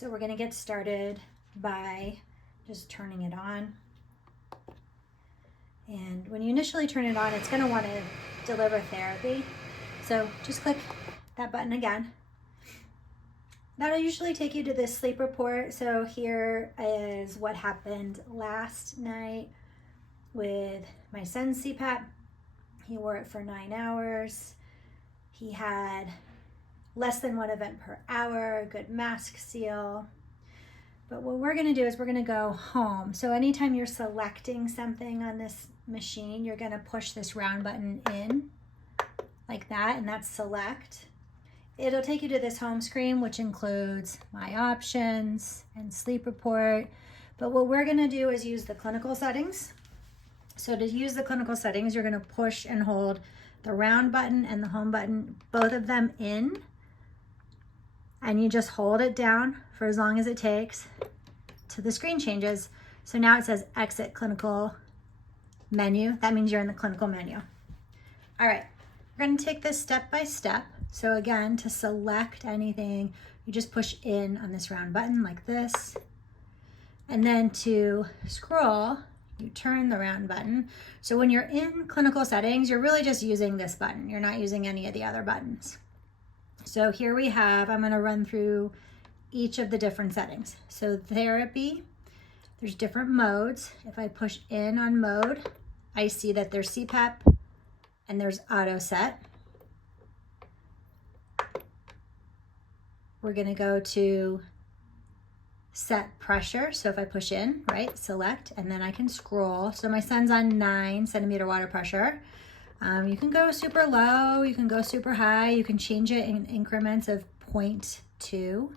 So we're gonna get started by just turning it on. And when you initially turn it on, it's gonna wanna deliver therapy. So just click that button again. That'll usually take you to this sleep report. So here is what happened last night with my son's CPAP. He wore it for 9 hours. He had less than 1 event per hour, good mask seal. But what we're gonna do is we're gonna go home. So anytime you're selecting something on this machine, you're gonna push this round button in like that, and that's select. It'll take you to this home screen, which includes my options and sleep report. But what we're gonna do is use the clinical settings. So to use the clinical settings, you're gonna push and hold the round button and the home button, both of them in, and you just hold it down for as long as it takes till the screen changes. So now it says exit clinical menu. That means you're in the clinical menu. All right, we're gonna take this step by step. So again, to select anything, you just push in on this round button like this. And then to scroll, you turn the round button. So when you're in clinical settings, you're really just using this button. You're not using any of the other buttons. So here we have, I'm gonna run through each of the different settings. So therapy, there's different modes. If I push in on mode, I see that there's CPAP and there's AutoSet. We're gonna go to set pressure. So if I push in, right, select, and then I can scroll. So my son's on 9 centimeter water pressure. You can go super low, you can go super high, you can change it in increments of 0.2.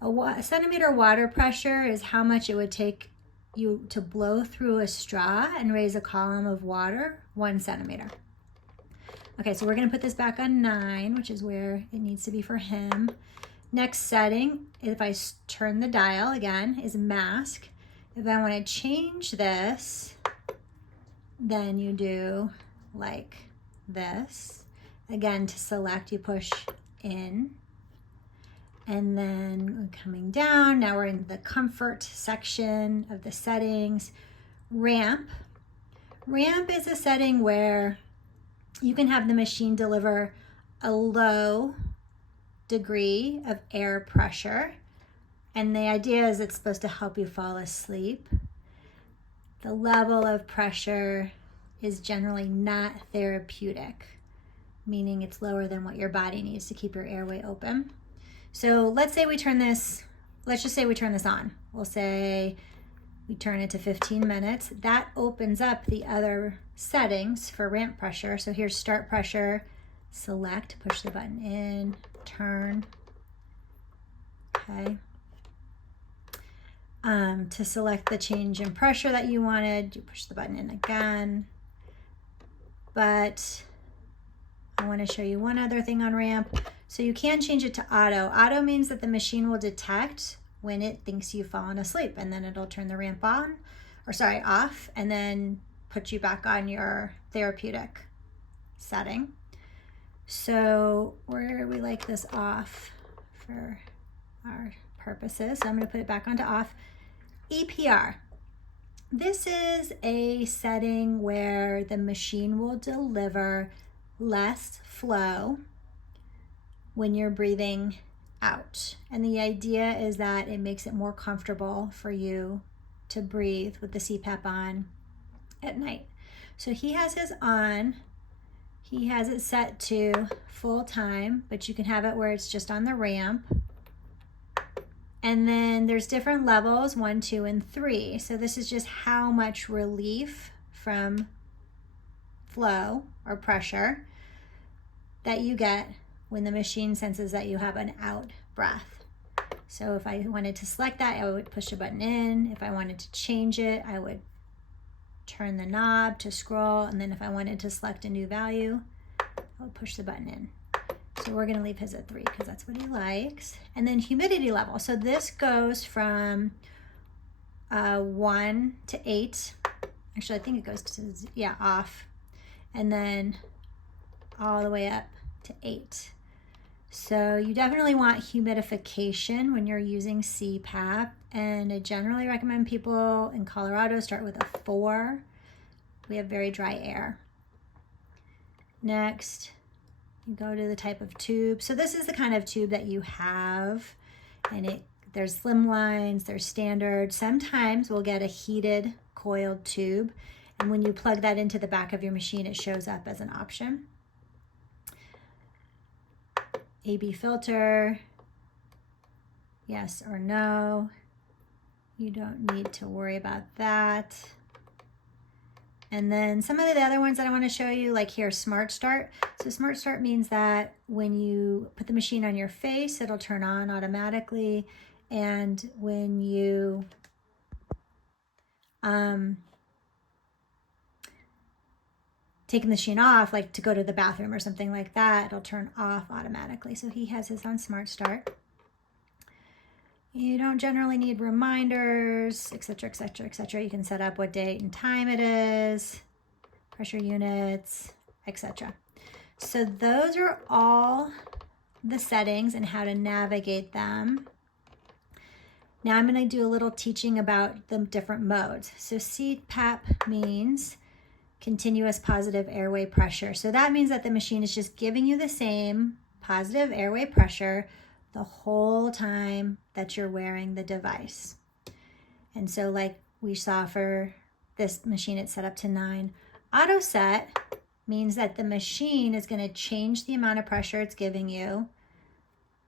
A centimeter water pressure is how much it would take you to blow through a straw and raise a column of water 1 centimeter. Okay, so we're gonna put this back on 9, which is where it needs to be for him. Next setting, if I turn the dial again, is mask. If I wanna change this, then you do like this. Again, to select, you push in. And then coming down, now we're in the comfort section of the settings. Ramp. Ramp is a setting where you can have the machine deliver a low degree of air pressure. And the idea is it's supposed to help you fall asleep. The level of pressure is generally not therapeutic, meaning it's lower than what your body needs to keep your airway open. So let's say we turn this, let's just say we turn this on. We'll say we turn it to 15 minutes. That opens up the other settings for ramp pressure. So here's start pressure, select, push the button in, turn, okay. To select the change in pressure that you wanted, you push the button in again. But I want to show you one other thing on ramp. So you can change it to auto. Auto means that the machine will detect when it thinks you've fallen asleep, and then it'll turn the ramp on, or sorry, off, and then put you back on your therapeutic setting. So where we like this off for our purposes. So I'm going to put it back onto off. EPR. This is a setting where the machine will deliver less flow when you're breathing out. And the idea is that it makes it more comfortable for you to breathe with the CPAP on at night. So he has his on. He has it set to full time, but you can have it where it's just on the ramp. And then there's different levels, 1, 2, and 3. So this is just how much relief from flow or pressure that you get when the machine senses that you have an out breath. So if I wanted to select that, I would push the button in. If I wanted to change it, I would turn the knob to scroll. And then if I wanted to select a new value, I would push the button in. So we're gonna leave his at 3 because that's what he likes. And then humidity level. So this goes from 1 to 8. Actually, I think it goes to, yeah, off. And then all the way up to 8. So you definitely want humidification when you're using CPAP, and I generally recommend people in Colorado start with a 4. We have very dry air. Next, you go to the type of tube. So this is the kind of tube that you have, and there's slim lines, there's standard. Sometimes we'll get a heated coiled tube, and when you plug that into the back of your machine, it shows up as an option. AB filter, yes or no. You don't need to worry about that. And then some of the other ones that I want to show you, like here, Smart Start. So Smart Start means that when you put the machine on your face, it'll turn on automatically. And when you take the machine off, like to go to the bathroom or something like that, it'll turn off automatically. So he has his on Smart Start. You don't generally need reminders, etc., etc., etc. You can set up what date and time it is, pressure units, etc. So those are all the settings and how to navigate them. Now I'm going to do a little teaching about the different modes. So CPAP means continuous positive airway pressure. So that means that the machine is just giving you the same positive airway pressure the whole time that you're wearing the device. And so like we saw for this machine, it's set up to 9. AutoSet means that the machine is going to change the amount of pressure it's giving you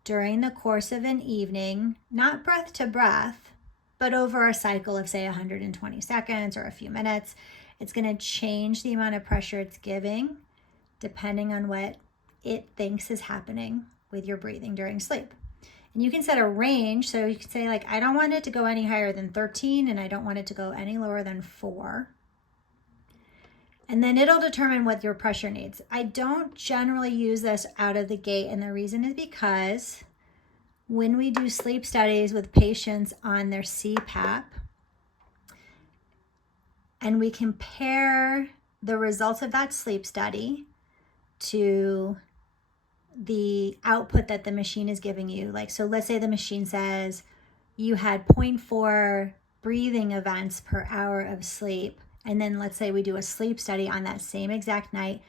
during the course of an evening, not breath to breath, but over a cycle of say 120 seconds or a few minutes. It's going to change the amount of pressure it's giving depending on what it thinks is happening with your breathing during sleep. And you can set a range. So you can say like, I don't want it to go any higher than 13 and I don't want it to go any lower than 4. And then it'll determine what your pressure needs. I don't generally use this out of the gate. And the reason is because when we do sleep studies with patients on their CPAP and we compare the results of that sleep study to the output that the machine is giving you. Like, so let's say the machine says you had 0.4 breathing events per hour of sleep. And then let's say we do a sleep study on that same exact night.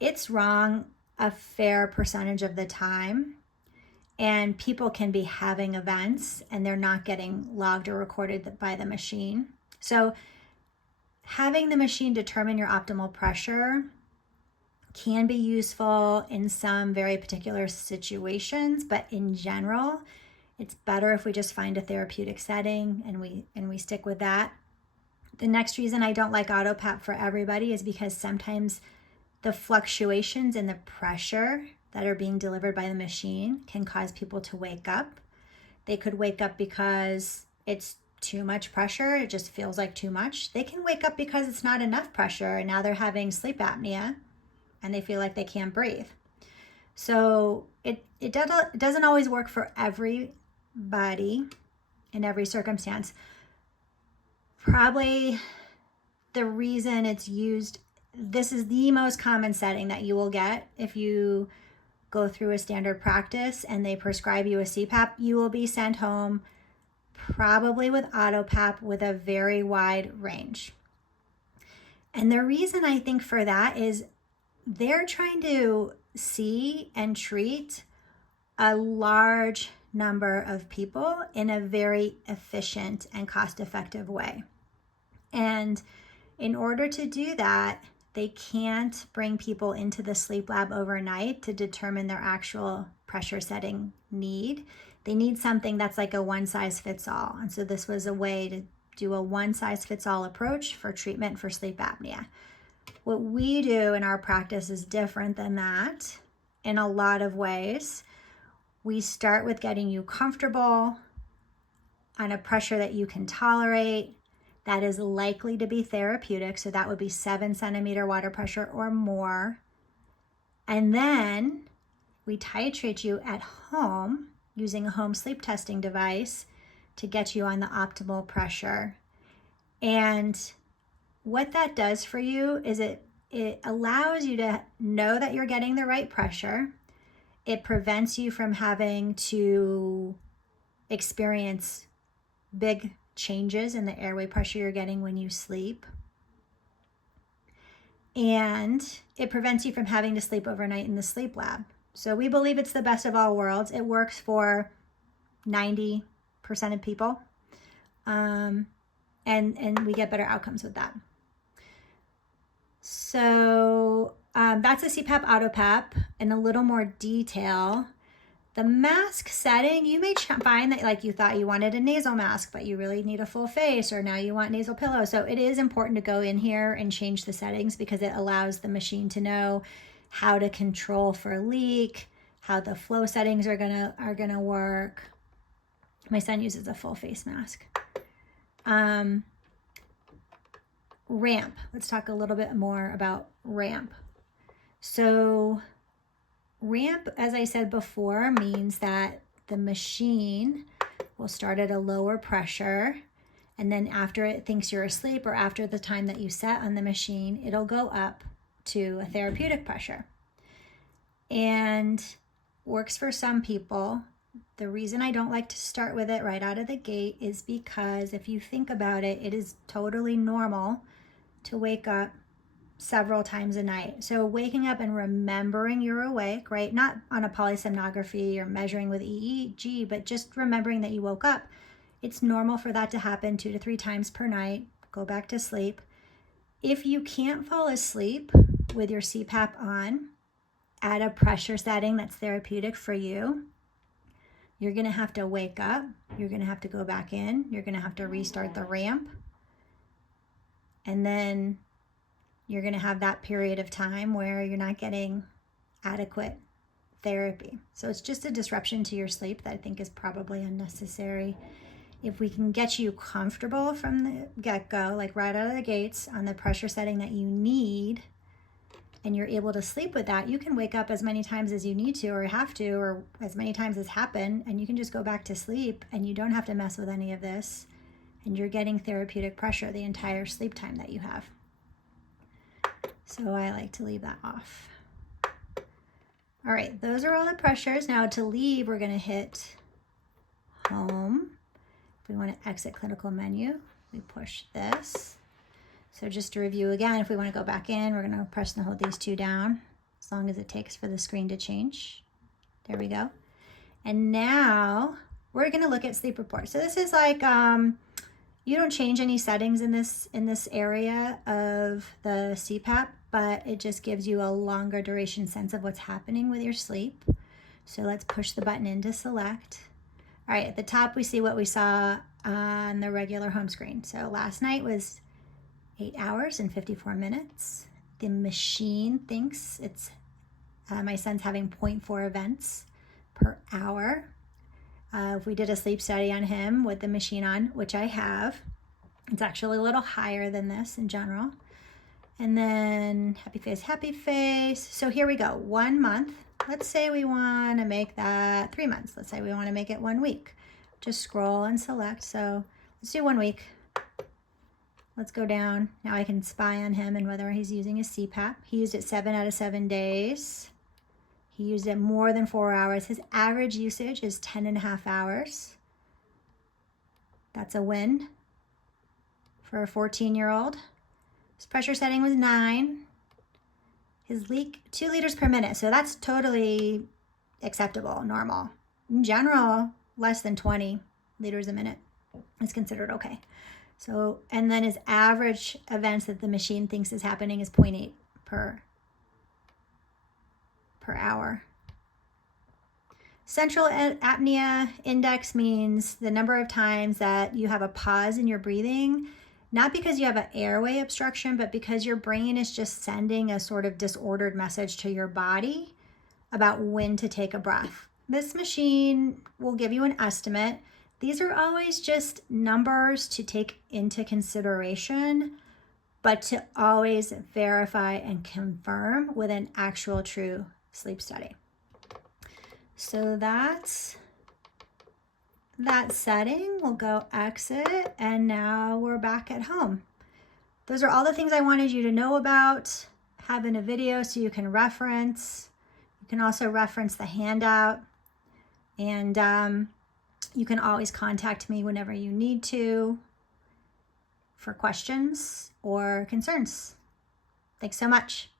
It's wrong a fair percentage of the time. And people can be having events and they're not getting logged or recorded by the machine. So having the machine determine your optimal pressure can be useful in some very particular situations, but in general, it's better if we just find a therapeutic setting and we stick with that. The next reason I don't like AutoPAP for everybody is because sometimes the fluctuations in the pressure that are being delivered by the machine can cause people to wake up. They could wake up because it's too much pressure. It just feels like too much. They can wake up because it's not enough pressure and now they're having sleep apnea and they feel like they can't breathe. So it doesn't always work for everybody in every circumstance. Probably the reason it's used, this is the most common setting that you will get if you go through a standard practice and they prescribe you a CPAP, you will be sent home probably with AutoPAP with a very wide range. And the reason I think for that is they're trying to see and treat a large number of people in a very efficient and cost-effective way. And in order to do that, they can't bring people into the sleep lab overnight to determine their actual pressure setting need. They need something that's like a one-size-fits-all. And so this was a way to do a one-size-fits-all approach for treatment for sleep apnea. What we do in our practice is different than that in a lot of ways. We start with getting you comfortable on a pressure that you can tolerate, that is likely to be therapeutic. So that would be 7 centimeter water pressure or more. And then we titrate you at home using a home sleep testing device to get you on the optimal pressure. And what that does for you is it allows you to know that you're getting the right pressure. It prevents you from having to experience big changes in the airway pressure you're getting when you sleep. And it prevents you from having to sleep overnight in the sleep lab. So we believe it's the best of all worlds. It works for 90% of people. And we get better outcomes with that. So that's a CPAP AutoPAP in a little more detail. The mask setting, you may find that like you thought you wanted a nasal mask, but you really need a full face, or now you want nasal pillow. So it is important to go in here and change the settings because it allows the machine to know how to control for leak, how the flow settings are gonna work. My son uses a full face mask. Ramp. Let's talk a little bit more about ramp. So ramp, as I said before, means that the machine will start at a lower pressure, and then after it thinks you're asleep or after the time that you set on the machine, it'll go up to a therapeutic pressure. And works for some people. The reason I don't like to start with it right out of the gate is because if you think about it, it is totally normal to wake up several times a night. So waking up and remembering you're awake, right? Not on a polysomnography or measuring with EEG, but just remembering that you woke up. It's normal for that to happen 2 to 3 times per night. Go back to sleep. If you can't fall asleep with your CPAP on at a pressure setting that's therapeutic for you, you're gonna have to wake up. You're gonna have to go back in. You're gonna have to restart the ramp. And then you're going to have that period of time where you're not getting adequate therapy. So it's just a disruption to your sleep that I think is probably unnecessary. If we can get you comfortable from the get-go, like right out of the gates on the pressure setting that you need, and you're able to sleep with that, you can wake up as many times as you need to or have to, or as many times as happen, and you can just go back to sleep and you don't have to mess with any of this. And you're getting therapeutic pressure the entire sleep time that you have. So I like to leave that off. All right, those are all the pressures. Now to leave, we're gonna hit home. If we wanna exit clinical menu, we push this. So just to review again, if we wanna go back in, we're gonna press and hold these 2 down as long as it takes for the screen to change. There we go. And now we're gonna look at sleep report. So this is like, you don't change any settings in this area of the CPAP, but it just gives you a longer duration sense of what's happening with your sleep. So let's push the button in to select. All right, at the top we see what we saw on the regular home screen. So last night was 8 hours and 54 minutes. The machine thinks it's, my son's having 0.4 events per hour. If we did a sleep study on him with the machine on, which I have, it's actually a little higher than this in general. And then happy face. So here we go, 1 month. Let's say we want to make that 3 months. Let's say we want to make it 1 week. Just scroll and select. So let's do 1 week. Let's go down. Now I can spy on him and whether he's using his CPAP. He used it 7 out of 7 days. He used it more than 4 hours. His average usage is 10.5 hours. That's a win for a 14-year-old. His pressure setting was 9. His leak, 2 liters per minute. So that's totally acceptable, normal. In general, less than 20 liters a minute is considered okay. So, and then his average events that the machine thinks is happening is 0.8 per hour. Central apnea index means the number of times that you have a pause in your breathing, not because you have an airway obstruction, but because your brain is just sending a sort of disordered message to your body about when to take a breath. This machine will give you an estimate. These are always just numbers to take into consideration, but to always verify and confirm with an actual true sleep study. So that's that setting. We'll go exit, and now we're back at home. Those are all the things I wanted you to know about. Having a video so you can reference. You can also reference the handout, and you can always contact me whenever you need to for questions or concerns. Thanks so much.